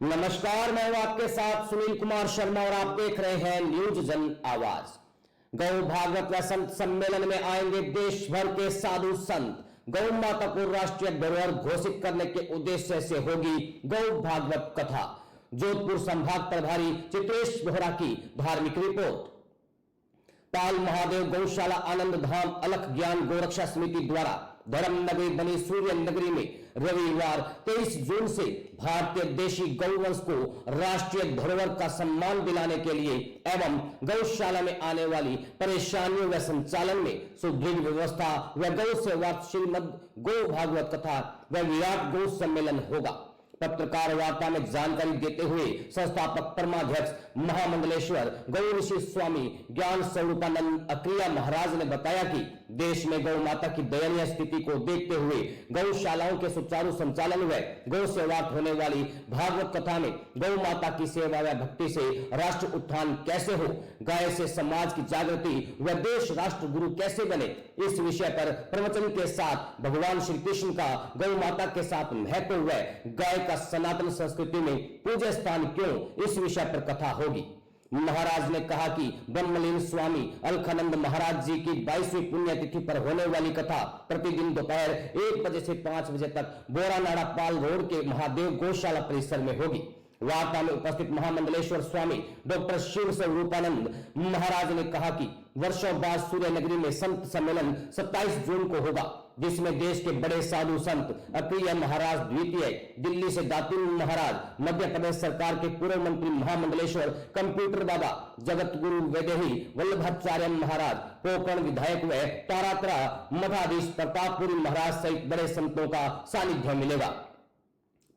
नमस्कार, मैं हूं आपके साथ सुनील कुमार शर्मा और आप देख रहे हैं न्यूज जन आवाज। गौ भागवत व संत सम्मेलन में आएंगे देश भर के साधु संत। गौ माता को राष्ट्रीय धरोहर घोषित करने के उद्देश्य से होगी गौ भागवत कथा। जोधपुर संभाग प्रभारी चित्रेश बोहरा की धार्मिक रिपोर्ट। पाल महादेव गौशाला आनंद धाम अलख ज्ञान गोरक्षा समिति द्वारा धर्म नगरी बनी सूर्य नगरी में रविवार 23 जून से भारतीय देशी गौवंश को राष्ट्रीय धरोहर का सम्मान दिलाने के लिए एवं गौशाला में आने वाली परेशानियों व संचालन में सुदृढ़ व्यवस्था व गौ सेवा श्रीमद गौ भागवत कथा व विराट गौ सम्मेलन होगा। पत्रकार वार्ता में जानकारी देते हुए संस्थापक परमाध्यक्ष महामंडलेश्वर गौ ऋषि स्वामी ज्ञान स्वरूपानंद अक्रिया महाराज ने बताया कि देश में गौ माता की दयनीय स्थिति को देखते हुए गौशालाओं के सुचारू संचालन व गौ सेवार्थ होने वाली भागवत कथा में गौ माता की सेवा व भक्ति से राष्ट्र उत्थान कैसे हो, गाय से समाज की जागृति व देश राष्ट्र गुरु कैसे बने, इस विषय पर प्रवचन के साथ भगवान श्री कृष्ण का गौ माता के साथ महत्व व गाय का सनातन संस्कृति में पूज्य स्थान क्यों, इस विषय पर कथा होगी। महाराज ने कहा कि ब्रह्मलीन स्वामी अलखानंद महाराज जी की 22वीं पुण्यतिथि पर होने वाली कथा प्रतिदिन दोपहर 1 बजे से 5 बजे तक बोरानाड़ा पाल रोड के महादेव गौशाला परिसर में होगी। वार्ता में उपस्थित महामंडलेश्वर स्वामी डॉक्टर शिव स्वरूपानंद महाराज ने कहा कि वर्षों बाद सूर्य नगरी में संत सम्मेलन 27 जून को होगा, जिसमें देश के बड़े साधु संत अक्रिया महाराज द्वितीय, दिल्ली से दातिन महाराज, मध्य प्रदेश सरकार के पूर्व मंत्री महामंडलेश्वर कंप्यूटर बाबा, जगत गुरु वैदेही वल्लभाचार्य महाराज, पोकरण विधायक व तारात्रा मठाधीश प्रतापपुरी महाराज सहित बड़े संतों का सानिध्य मिलेगा।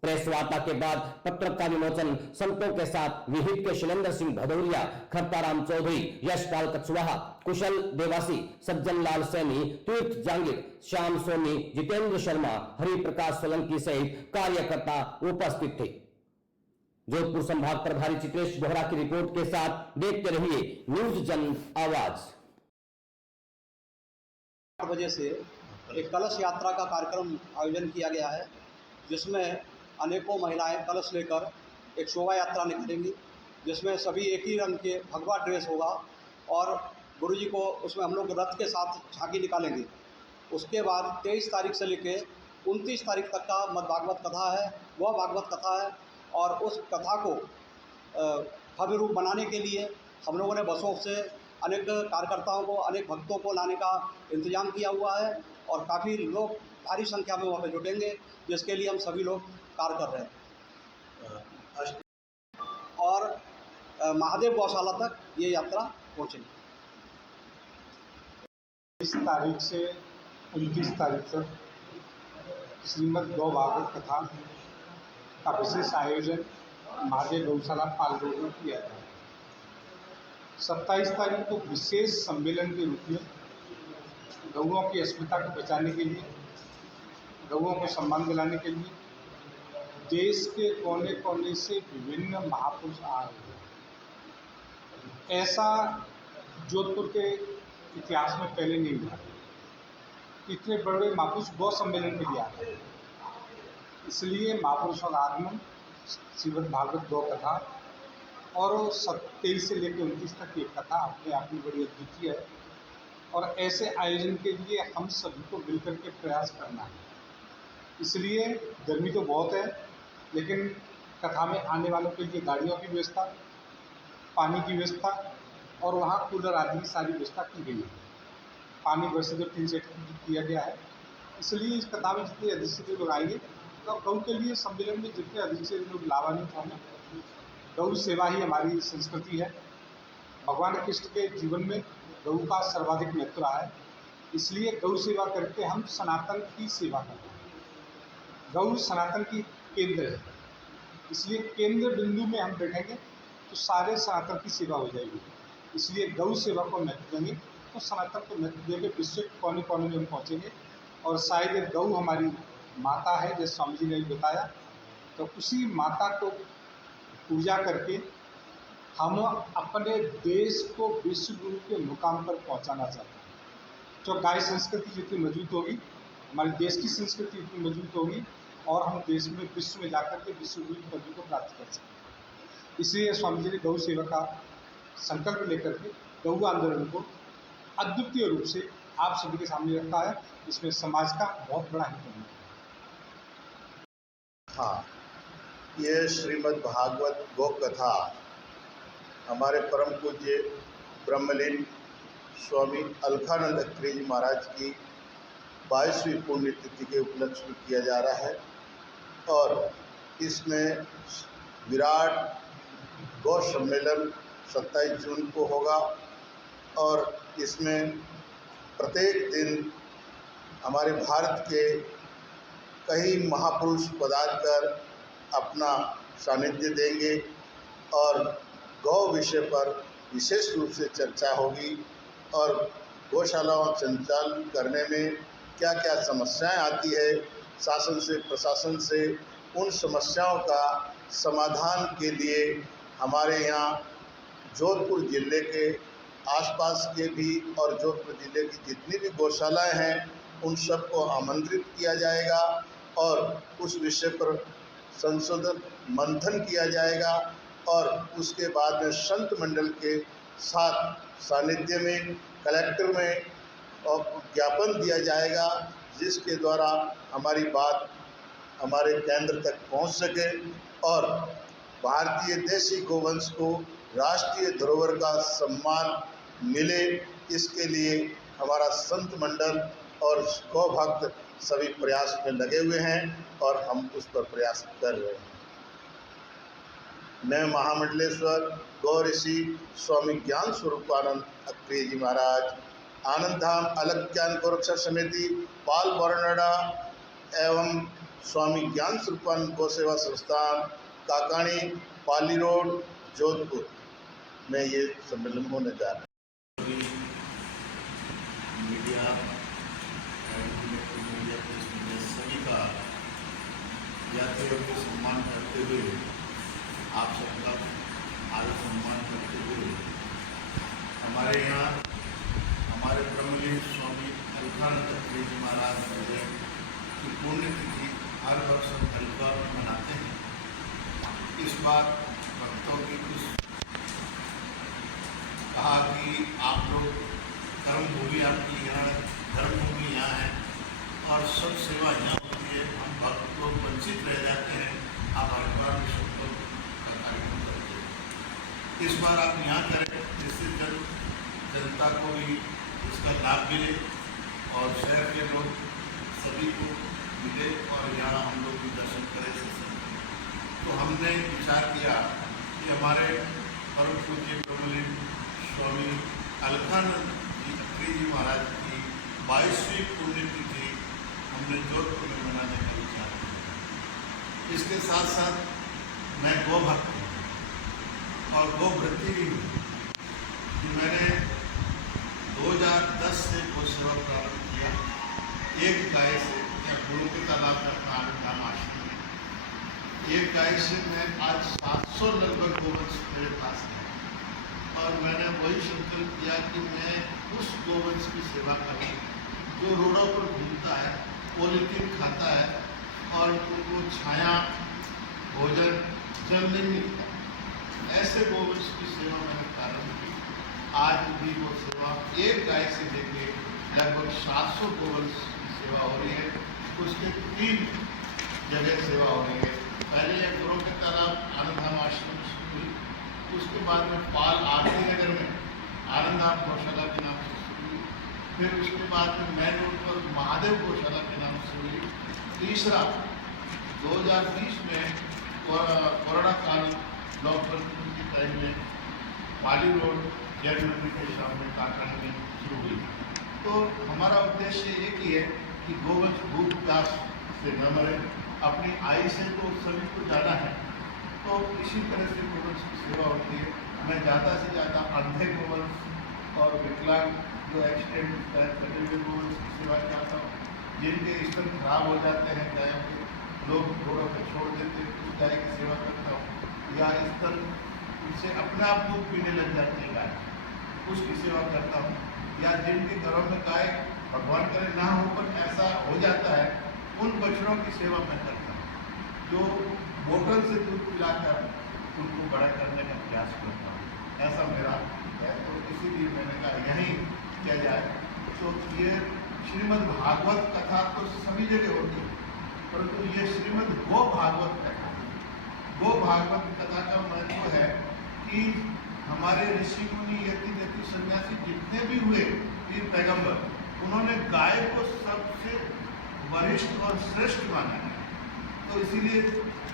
प्रेस वार्ता के बाद पत्रक का विमोचन संतों के साथ विहित के शैलेंद्र सिंह भदौरिया, खरताराम चौधरी, यशपाल कछवाहा, कुशल देवासी, सज्जन लाल सैनी, तीर्थ जांगिर, श्याम सोनी, जितेंद्र शर्मा, हरिप्रकाश सोलंकी सहित कार्यकर्ता उपस्थित थे। जोधपुर संभाग प्रभारी चित्रेश बोहरा की रिपोर्ट के साथ देखते रहिए न्यूज जन आवाज। 8 बजे से एक कलश यात्रा का कार्यक्रम आयोजन किया गया है, जिसमें अनेकों महिलाएं कलश लेकर एक शोभा यात्रा निकालेंगी, जिसमें सभी एक ही रंग के भगवा ड्रेस होगा और गुरुजी को उसमें हम लोग रथ के साथ झांकी निकालेंगे। उसके बाद 23 तारीख से लेके 29 तारीख तक का मद भागवत कथा है, वह भागवत कथा है। और उस कथा को भव्य रूप बनाने के लिए हम लोगों ने बसों से अनेक कार्यकर्ताओं को, अनेक भक्तों को लाने का इंतजाम किया हुआ है और काफ़ी लोग भारी संख्या में वहाँ पे जुटेंगे, जिसके लिए हम सभी लोग कार्य कर रहे हैं। और महादेव गौशाला तक ये यात्रा पहुँचेगी। 20 तारीख से 29 तारीख तक श्रीमद गौ भागवत कथा का विशेष आयोजन महादेव गौशाला पाल रोड में किया था। 27 तारीख को विशेष सम्मेलन के रूप में गौओं की अस्मिता को बचाने के लिए, गौओं को सम्मान दिलाने के लिए देश के कोने कोने से विभिन्न महापुरुष आ रहे हैं। ऐसा जोधपुर के इतिहास में पहले नहीं हुआ। इतने बड़े महापुरुष गौ सम्मेलन के लिए आते हैं, इसलिए महापुरुषों का आगमन, श्रीमद् भागवत गौ कथा और 23 से लेकर 29 तक ये कथा अपने आप में बड़ी अद्वितीय है। और ऐसे आयोजन के लिए हम सभी को मिलकर के प्रयास करना है। इसलिए गर्मी तो बहुत है, लेकिन कथा में आने वालों के लिए गाड़ियों की व्यवस्था, पानी की व्यवस्था और वहाँ कूलर आदि की सारी व्यवस्था की गई है। पानी वैसे तो 3 सेट किया गया है। इसलिए इस कथा में जितने अधिक से लोग आएंगे तो गौ के लिए सम्मेलन में जितने अधिक से लोग लाभान्वित होंगे। गौ सेवा ही हमारी संस्कृति है। भगवान कृष्ण के जीवन में गौ का सर्वाधिक महत्व रहा है, इसलिए गौ सेवा करके हम सनातन की सेवा करते हैं। गौ सनातन की केंद्र है, इसलिए केंद्र बिंदु में हम बैठेंगे तो सारे सनातन की सेवा हो जाएगी। इसलिए गौ सेवा को महत्व देंगे तो सनातन को महत्व देंगे, विश्व के कोने कोने में हम पहुँचेंगे। और शायद गौ हमारी माता है, जैसे स्वामी जी ने भी बताया, तो उसी माता को पूजा करके हम अपने देश को विश्व गुरु के मुकाम पर पहुंचाना चाहते हैं। जो गाय संस्कृति जितनी मजबूत होगी, हमारे देश की संस्कृति जितनी मजबूत होगी, और हम देश में विश्व में जाकर के विश्वगुरु की पदवी को प्राप्त कर सकें। इसलिए स्वामी जी ने गौ सेवा का संकल्प लेकर के गौ आंदोलन को अद्वितीय रूप से आप सभी के सामने रखा है। इसमें समाज का बहुत बड़ा हित है। हाँ, ये श्रीमद् भागवत गौ कथा हमारे परम पूज्य ब्रह्मलीन स्वामी अलखानंद अत्री जी महाराज की 22वीं पुण्यतिथि के उपलक्ष्य में किया जा रहा है और इसमें विराट गौ सम्मेलन 27 जून को होगा और इसमें प्रत्येक दिन हमारे भारत के कई महापुरुष पधार कर अपना सानिध्य देंगे और गौ विषय पर विशेष रूप से चर्चा होगी और गौशालाओं संचालन करने में क्या क्या समस्याएं आती है, शासन से प्रशासन से उन समस्याओं का समाधान के लिए हमारे यहाँ जोधपुर ज़िले के आसपास के भी और जोधपुर ज़िले की जितनी भी गौशालाएं हैं उन सबको आमंत्रित किया जाएगा और उस विषय पर संशोधन मंथन किया जाएगा और उसके बाद में संत मंडल के साथ सानिध्य में कलेक्टर में और ज्ञापन दिया जाएगा जिसके द्वारा हमारी बात हमारे केंद्र तक पहुंच सके और भारतीय देशी गोवंश को राष्ट्रीय धरोहर का सम्मान मिले। इसके लिए हमारा संत मंडल और गौ भक्त सभी प्रयास में लगे हुए हैं और हम उस पर प्रयास कर रहे हैं। मैं महामंडलेश्वर गौ ऋषि स्वामी ज्ञान स्वरूपानंद अत्री जी महाराज, आनंद धाम अलग ज्ञान गौरक्षा समिति, पाल बरनाडा एवं स्वामी ज्ञान स्वरूपानंद गौ सेवा संस्थान, काकाणी, पाली रोड, जोधपुर में ये सम्मेलन होने जा रहा है। मीडिया सभी का यात्रियों को सम्मान करते हुए आप सबका आदर सम्मान करते हुए हमारे यहाँ हमारे ब्रह्मलीन स्वामी अलखानंद अत्री जी महाराज की पुण्यतिथि हर वर्ष हम हरिद्वार में मनाते हैं। इस बार भक्तों की कुछ कहा कि आप लोग कर्मभूमि आपकी यहाँ धर्मभूमि यहाँ है और सब सेवा यहाँ होती है, हम भक्त लोग वंचित रह जाते हैं, आप हरिद्वार में सब लोग का कार्यक्रम करते हैं। इस बार आप यहाँ करें जिससे जनता को भी इसका लाभ मिले और शहर के लोग सभी को मिले और यहाँ हम लोग भी दर्शन करें सत्संग। तो हमने विचार किया कि हमारे परम पूज्य ब्रह्मलीन स्वामी अलखानंद अत्री जी महाराज की 22वीं पुण्यतिथि हमने जोधपुर में मनाने का विचार किया। इसके साथ साथ मैं गौ भक्त हूँ और गौ वृत्ति भी हूँ कि मैंने 2010 से गौ सेवा प्रारंभ किया। एक गाय से या गुरु के तालाब का नाम आश्रम में एक गाय से मैं आज 700 लगभग गोवंश मेरे पास है और मैंने वही संकल्प किया कि मैं उस गोवंश की सेवा करूँ जो रोडों पर घूमता है, पॉलीथीन खाता है और उनको छाया, भोजन, जल नहीं मिलता। ऐसे गोवंश की सेवा मैंने प्रारंभ की। आज भी वो सेवा एक गाय से लेके लगभग 700 गोवंश की सेवा हो रही है। उसके 3 जगह सेवा हो रही है। पहले एक गुरु के तालाब आनंद धाम आश्रम हुई, उसके बाद में पाल आरती नगर में आनंद धाम गौशाला के नाम से शुरू हुई, फिर उसके बाद में मैन रोड पर महादेव गौशाला के नाम से हुई। तीसरा 2020 में कोरोना काल लॉकडाउन के टाइम में पाली रोड जैन मंदिर के सामने काकानी में शुरू हुई। तो हमारा उद्देश्य एक ही है कि गोवंश भूख प्यास से न मरे, अपनी आय से तो सभी को जाना है, तो इसी तरह से गोवंश की सेवा होती है। मैं ज़्यादा से ज़्यादा अंधे गोवंश और विकलांग जो एक्सीडेंट कटे हुए गोवंश की सेवा चाहता हूँ, जिनके स्तन खराब हो जाते हैं गायों के, लोग रोडों पर छोड़ देते, उस गाय की सेवा करता हूँ। या स्तन उनसे अपने आप दूध पीने लग जाती है गाय, उसकी सेवा करता हूँ। या जिनके घरों में गाय भगवान करे ना हो पर ऐसा हो जाता है, उन बछड़ों की सेवा मैं करता हूँ। जो बोतल से दूध पिलाकर उनको बड़ा करने का प्रयास करता हूँ, ऐसा मेरा है। तो इसीलिए मैंने कहा यहीं किया जाए। तो ये श्रीमद् भागवत कथा तो सभी जगह होती है, परंतु ये श्रीमद् गो भागवत कथा, गो भागवत कथा का महत्व है कि हमारे ऋषि मुनि यति यति सन्यासी जितने भी हुए वीर पैगंबर, उन्होंने गाय को सबसे वरिष्ठ और श्रेष्ठ माना है। तो इसीलिए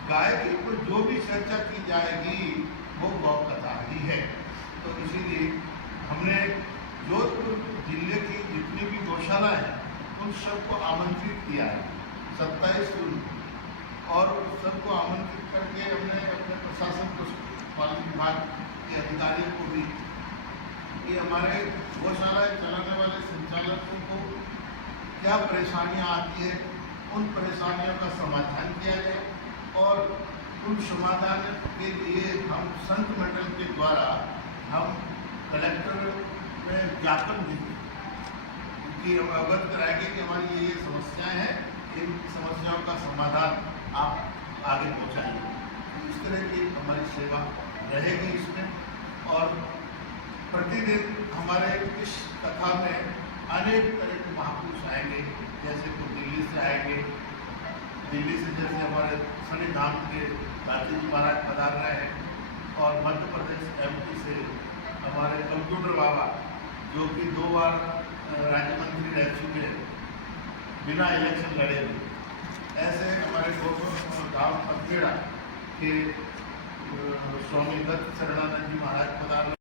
गाय के ऊपर जो भी चर्चा की जाएगी वो गौ कथा ही है। तो इसीलिए हमने जोधपुर जिले की जितनी भी गौशाला है उन सबको आमंत्रित किया है 27 जून, और सबको आमंत्रित करके हमने अपने प्रशासन को, पालन विभाग के अधिकारियों को भी, कि हमारे गौशालाएँ चलाने वाले संचालकों को क्या परेशानियां आती है, उन परेशानियों का समाधान किया जाए। और उन समाधान के लिए हम संत मंडल के द्वारा हम कलेक्टर में ज्ञापन देंगे, कि हम अवगत कराएंगे कि हमारी ये समस्याएं हैं, इन समस्याओं का समाधान आप आगे पहुंचाइए। तो इस तरह की हमारी सेवा रहेगी इसमें। और प्रतिदिन हमारे इस कथा में अनेक तरह के महापुरुष आएंगे, जैसे कि दिल्ली से आएंगे, दिल्ली से जैसे हमारे शनि धाम के राजीव जी महाराज पधार रहे हैं, और मध्य प्रदेश MP से हमारे कंप्यूटर बाबा, जो कि 2 बार राज्य मंत्री रह चुके हैं, बिना इलेक्शन लड़े हुए। ऐसे हमारे गौतम धाम पथखेड़ा के स्वामी दत्त शरणानंद जी महाराज पधार